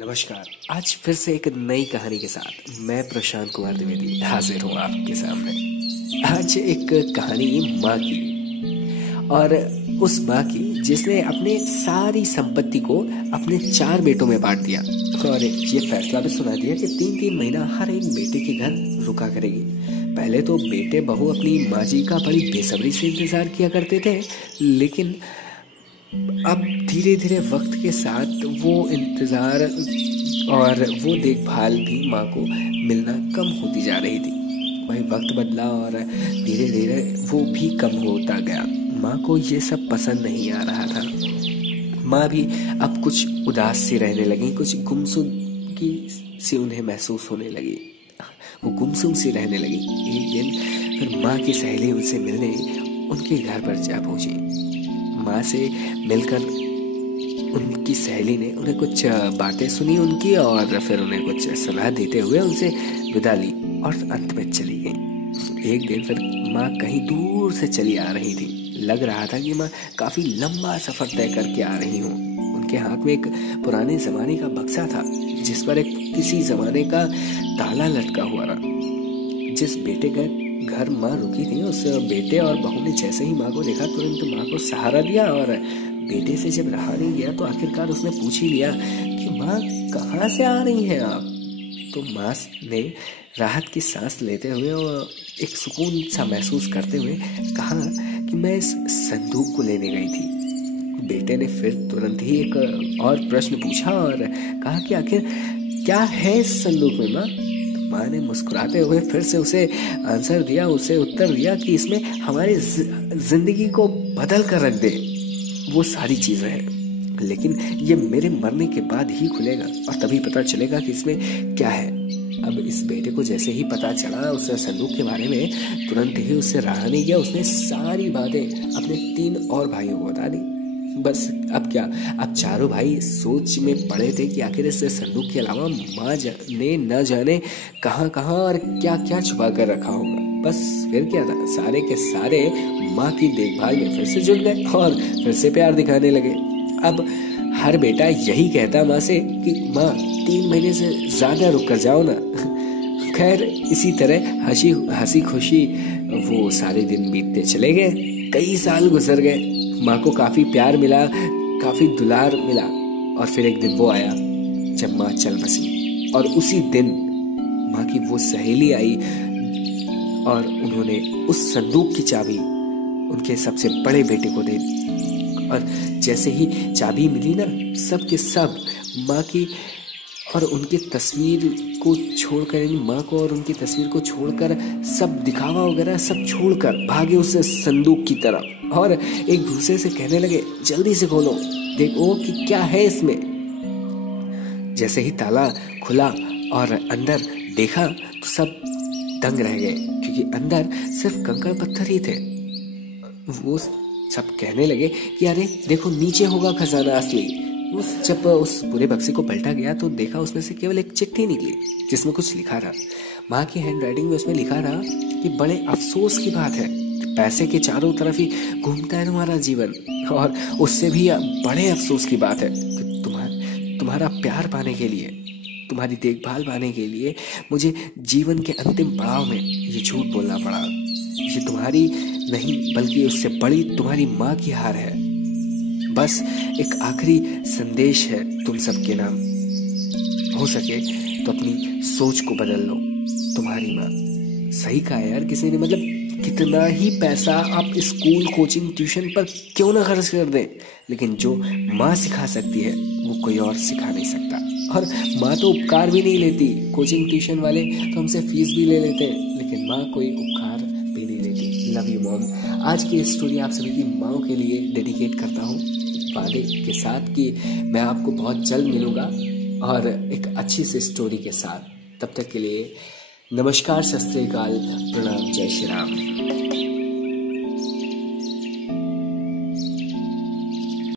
नमस्कार। आज फिर से एक नई कहानी के साथ मैं प्रशांत कुमार द्विवेदी हाजिर हूँ आपके सामने। आज एक कहानी माँ की, और उस माँ की जिसने अपने सारी संपत्ति को अपने 4 बेटों में बांट दिया और ये फैसला भी सुना दिया कि 3-3 महीना हर एक बेटे के घर रुका करेगी। पहले तो बेटे बहू अपनी माँ जी का बड़ी बेसब्री से इंतजार किया करते थे, लेकिन अब धीरे धीरे वक्त के साथ वो इंतज़ार और वो देखभाल भी माँ को मिलना कम होती जा रही थी। वही वक्त बदला और धीरे धीरे वो भी कम होता गया। माँ को ये सब पसंद नहीं आ रहा था। माँ भी अब कुछ उदास सी रहने लगी, कुछ गुमसुदगी सी उन्हें महसूस होने लगी। वो गुमसुम सी रहने लगी। एक दिन फिर माँ की सहेली उनसे मिलने उनके घर पर जा पहुंची। माँ से मिलकर उनकी सहेली ने उन्हें कुछ बातें सुनी उनकी, और फिर उन्हें कुछ सलाह देते हुए उनसे विदा ली और अंत में चली गई। एक दिन फिर माँ कहीं दूर से चली आ रही थी। लग रहा था कि माँ काफी लंबा सफर तय करके आ रही हूँ। उनके हाथ में एक पुराने जमाने का बक्सा था जिस पर एक किसी जमाने का ताला लटका हुआ था। जिस बेटे का घर माँ रुकी थी, उस बेटे और बहू ने जैसे ही माँ को देखा तुरंत माँ को सहारा दिया, और बेटे से जब रहा नहीं गया तो आखिरकार उसने पूछ ही लिया कि माँ कहाँ से आ रही हैं आप। तो माँ ने राहत की सांस लेते हुए और एक सुकून सा महसूस करते हुए कहा कि मैं इस संदूक को लेने गई थी। बेटे ने फिर तुरंत ही एक और प्रश्न पूछा और कहा कि आखिर क्या है इस संदूक में माँ। माँ ने मुस्कुराते हुए फिर से उसे उत्तर दिया कि इसमें हमारी जिंदगी को बदल कर रख दे वो सारी चीजें हैं, लेकिन ये मेरे मरने के बाद ही खुलेगा और तभी पता चलेगा कि इसमें क्या है। अब इस बेटे को जैसे ही पता चला उस संदूक के बारे में, तुरंत ही उससे रहा नहीं गया। उसने सारी बातें अपने 3 और भाइयों को बता दी। बस अब क्या, अब चारों भाई सोच में पड़े थे कि आखिर इस संदूक के अलावा माँ ने न जाने कहाँ कहाँ और क्या क्या छुपा कर रखा होगा। बस फिर क्या था, सारे के सारे माँ की देखभाल में फिर से जुट गए और फिर से प्यार दिखाने लगे। अब हर बेटा यही कहता माँ से कि माँ 3 महीने से ज्यादा रुक कर जाओ ना। खैर इसी तरह हंसी खुशी वो सारे दिन बीतते चले गए। कई साल गुजर गए। माँ को काफी प्यार मिला, काफी दुलार मिला, और फिर एक दिन वो आया जब माँ चल बसी। और उसी दिन माँ की वो सहेली आई और उन्होंने उस संदूक की चाबी उनके सबसे बड़े बेटे को दे दी। और जैसे ही चाबी मिली ना, सब के सब माँ की और उनकी तस्वीर को छोड़कर, यानी माँ को और उनकी तस्वीर को छोड़कर, सब दिखावा वगैरह सब छोड़कर भागे उस संदूक की तरफ और एक दूसरे से कहने लगे जल्दी से खोलो, देखो कि क्या है इसमें। जैसे ही ताला खुला और अंदर देखा तो सब दंग रह गए, क्योंकि अंदर सिर्फ कंकड़ पत्थर ही थे। वो सब कहने लगे कि अरे देखो नीचे होगा खजाना असली। जब उस पूरे बक्से को पलटा गया तो देखा उसमें से केवल एक चिट्ठी निकली जिसमें कुछ लिखा था। माँ की हैंडराइटिंग में उसमें लिखा था कि बड़े अफसोस की बात है, पैसे के चारों तरफ ही घूमता है तुम्हारा जीवन, और उससे भी बड़े अफसोस की बात है कि तुम्हारा प्यार पाने के लिए, तुम्हारी देखभाल पाने के लिए मुझे जीवन के अंतिम पड़ाव में ये झूठ बोलना पड़ा। ये तुम्हारी नहीं बल्कि उससे बड़ी तुम्हारी माँ की हार है। बस एक आखिरी संदेश है तुम सबके नाम, हो सके तो अपनी सोच को बदल लो। तुम्हारी माँ। सही कहा यार किसी ने, मतलब कितना ही पैसा आप स्कूल कोचिंग ट्यूशन पर क्यों ना खर्च कर दें, लेकिन जो माँ सिखा सकती है वो कोई और सिखा नहीं सकता। और माँ तो उपकार भी नहीं लेती। कोचिंग ट्यूशन वाले तो हमसे फीस भी ले लेते हैं, लेकिन माँ कोई उपकार भी नहीं लेती। Love you mom. आज की स्टोरी आप सभी की माँ के लिए डेडिकेट करता हूँ, वादे के साथ कि मैं आपको बहुत जल्द मिलूंगा और एक अच्छी सी स्टोरी के साथ। तब तक के लिए नमस्कार, सत श्री अकाल, प्रणाम, जय श्री राम।